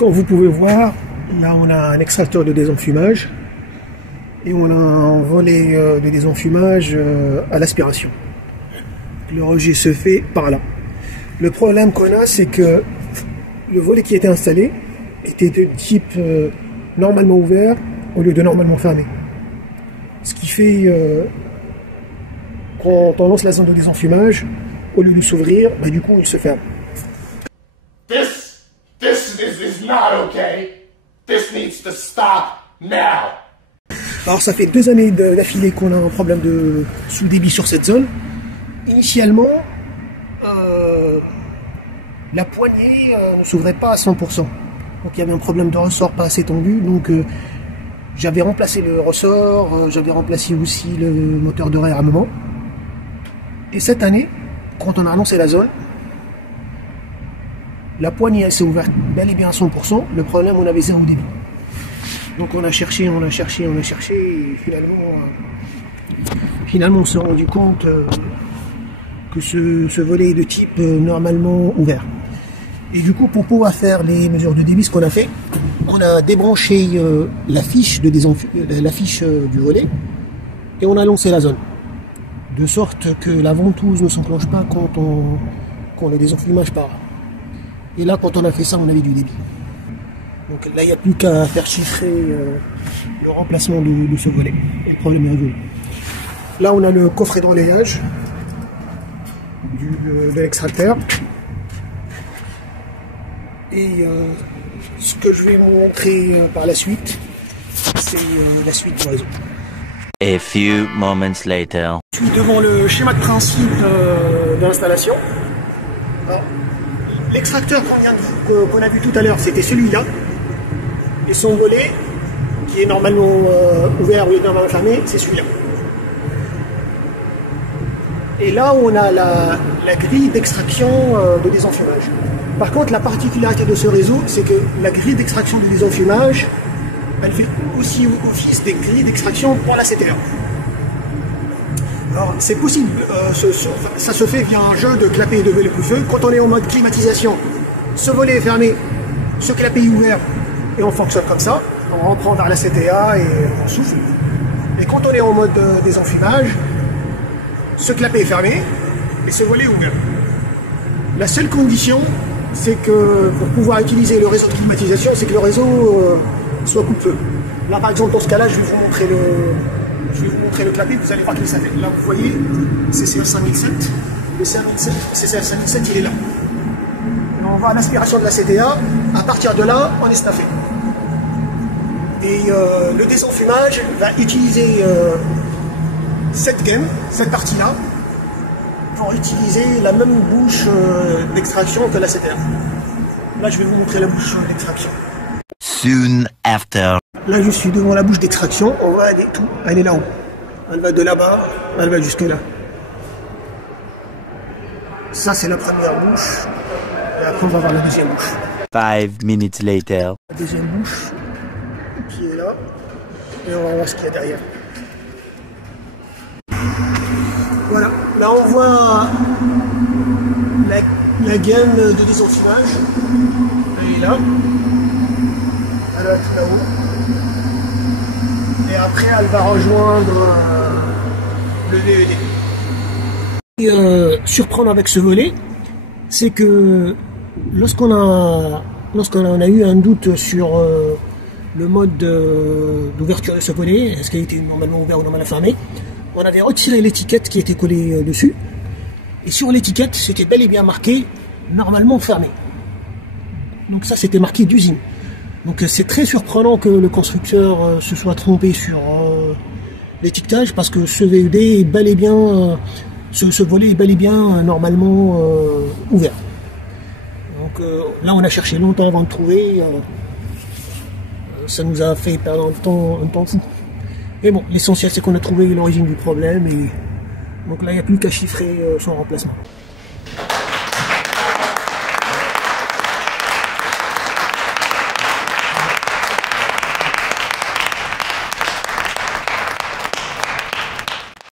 Comme vous pouvez voir, là on a un extracteur de désenfumage et on a un volet de désenfumage à l'aspiration. Le rejet se fait par là. Le problème qu'on a, c'est que le volet qui était installé était de type normalement ouvert au lieu de normalement fermé. Ce qui fait quand on lance la zone de désenfumage, au lieu de s'ouvrir, bah, du coup il se ferme. This is not okay. This needs to stop now. Alors ça fait 2 années d'affilée qu'on a un problème de sous-débit sur cette zone. Initialement, la poignée ne s'ouvrait pas à 100%. Donc il y avait un problème de ressort pas assez tendu. Donc j'avais remplacé le ressort, j'avais remplacé aussi le moteur de réarmement. Et cette année, quand on a annoncé la zone, la poignée elle s'est ouverte bel et bien à 100%. Le problème, on avait 0 débit. Donc on a cherché, et finalement on s'est rendu compte que ce volet est de type normalement ouvert. Et du coup, pour pouvoir faire les mesures de débit, ce qu'on a fait, on a débranché la fiche du volet et on a lancé la zone. De sorte que la ventouse ne s'enclenche pas quand le désenfumage part. Et là, quand on a fait ça, on avait du débit. Donc là, il n'y a plus qu'à faire chiffrer le remplacement de ce volet. Et le problème est résolu. Là, on a le coffret de relayage de l'extracteur. Et ce que je vais vous montrer par la suite, c'est la suite du réseau. A few moments later. Je suis devant le schéma de principe de l'installation. L'extracteur qu'on a vu tout à l'heure, c'était celui-là. Et son volet, qui est normalement ouvert ou normalement fermé, c'est celui-là. Et là, on a la grille d'extraction de désenfumage. Par contre, la particularité de ce réseau, c'est que la grille d'extraction de désenfumage, elle fait aussi office des grilles d'extraction pour la CTA. Alors, c'est possible, ça se fait via un jeu de clapet et de volet coup-feu. Quand on est en mode climatisation, ce volet est fermé, ce clapet est ouvert, et on fonctionne comme ça. On reprend vers la CTA et on souffle. Et quand on est en mode désenfumage, ce clapet est fermé et ce volet est ouvert. La seule condition, c'est que pour pouvoir utiliser le réseau de climatisation, c'est que le réseau soit coupe-feu. Là, par exemple, dans ce cas-là, je vais vous montrer le clapet, vous allez voir qu'il s'appelle. Là, vous voyez, CCR 5007. Le CCR 5007, il est là. Et on va à l'aspiration de la CTA. À partir de là, on est staffé. Et le désenfumage va utiliser cette gamme, cette partie-là, pour utiliser la même bouche d'extraction que la CTA. Là, je vais vous montrer la bouche d'extraction. Soon after. Là, je suis devant la bouche d'extraction. On va aller tout. Elle est là-haut. Elle va de là-bas, elle va jusque là. Ça, c'est la première bouche. Et après, on va voir la deuxième bouche. 5 minutes later. La deuxième bouche qui est là. Et on va voir ce qu'il y a derrière. Voilà. Là, on voit la gamme de désenfumage. Elle est là. Elle va tout là-haut. Et après, elle va rejoindre le VED. Surprendre avec ce volet, c'est que lorsqu'on a eu un doute sur le mode d'ouverture de ce volet, est-ce qu'il était normalement ouvert ou normalement fermé, on avait retiré l'étiquette qui était collée dessus. Et sur l'étiquette, c'était bel et bien marqué normalement fermé. Donc ça, c'était marqué d'usine. Donc c'est très surprenant que le constructeur se soit trompé sur l'étiquetage, parce que ce VED est bel et bien, ce volet est bel et bien normalement ouvert. Donc là, on a cherché longtemps avant de trouver. Ça nous a fait perdre un temps fou. Mais bon, l'essentiel, c'est qu'on a trouvé l'origine du problème. Et donc là, il n'y a plus qu'à chiffrer son remplacement.